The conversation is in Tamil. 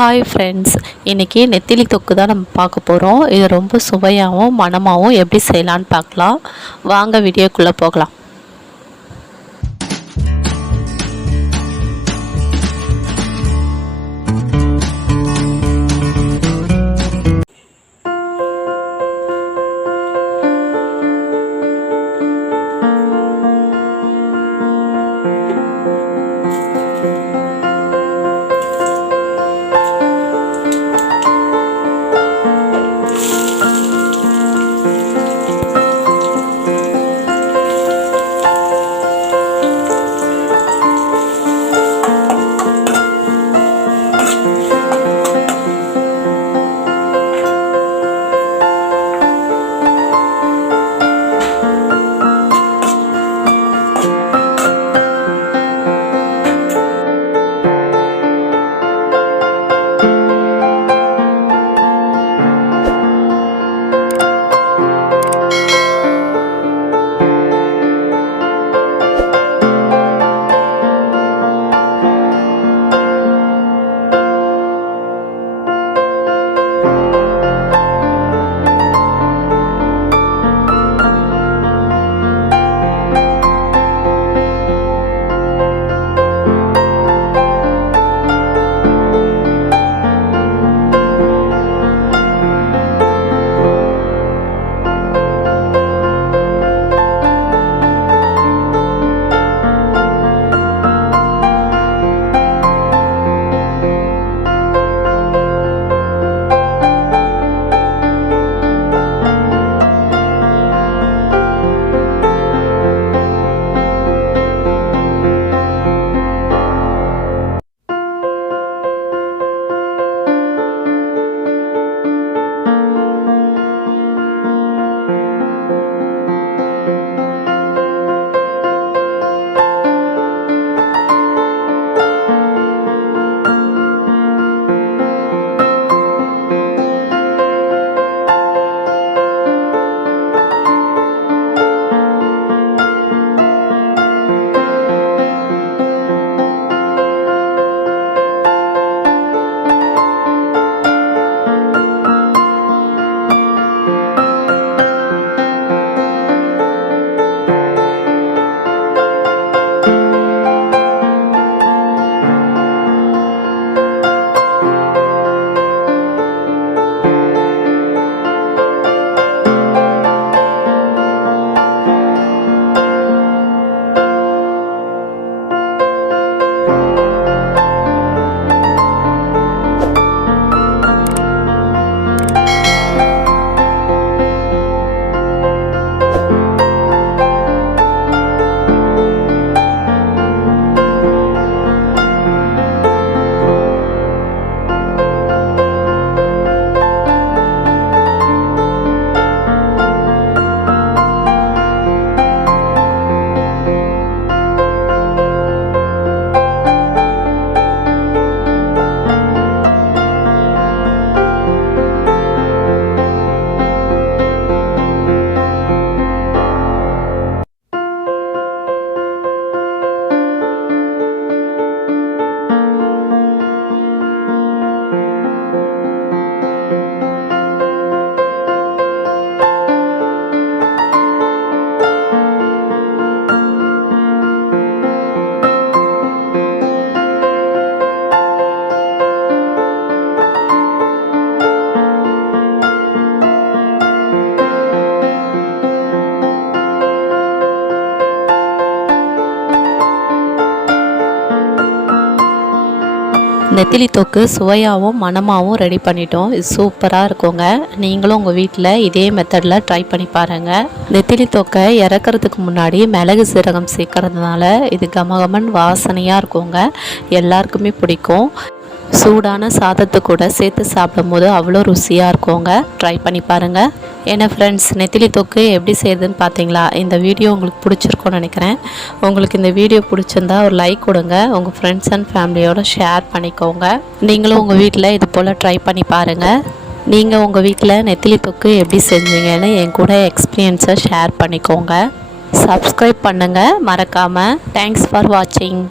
ஹாய் ஃப்ரெண்ட்ஸ், இன்றைக்கி நெத்திலி தொக்கு தான் நம்ம பார்க்க போகிறோம். இது ரொம்ப சுவையாகவும் மணமாகவும் எப்படி செய்யலான்னு பார்க்கலாம். வாங்க வீடியோக்குள்ளே போகலாம். நெத்திலி தொக்கு சுவையாகவும் மணமாகவும் ரெடி பண்ணிட்டோம். இது சூப்பராக இருக்குங்க. நீங்களும் உங்கள் வீட்டில் இதே மெத்தடில் ட்ரை பண்ணி பாருங்கள். நெத்திலி தொக்கை இறக்கிறதுக்கு முன்னாடி மிளகு சீரகம் சேர்க்கறதுனால இது கமகமன் வாசனையாக இருக்குங்க. எல்லாருக்குமே பிடிக்கும். சூடான சாதத்தை கூட சேர்த்து சாப்பிடும் போது அவ்வளோ ருசியாக இருக்குங்க. ட்ரை பண்ணி பாருங்கள். ஏன்னா ஃப்ரெண்ட்ஸ், நெத்திலி தொக்கு எப்படி செய்யுதுன்னு பார்த்தீங்களா? இந்த வீடியோ உங்களுக்கு பிடிச்சிருக்கோன்னு நினைக்கிறேன். உங்களுக்கு இந்த வீடியோ பிடிச்சிருந்தா ஒரு லைக் கொடுங்க. உங்கள் ஃப்ரெண்ட்ஸ் அண்ட் ஃபேமிலியோடு ஷேர் பண்ணிக்கோங்க. நீங்களும் உங்கள் வீட்டில் இது போல் ட்ரை பண்ணி பாருங்கள். நீங்கள் உங்கள் வீட்டில் நெத்திலி தொக்கு எப்படி செஞ்சீங்கன்னு என் கூட எக்ஸ்பீரியன்ஸை ஷேர் பண்ணிக்கோங்க. சப்ஸ்கிரைப் பண்ணுங்கள் மறக்காமல். தேங்க்ஸ் ஃபார் வாட்சிங்.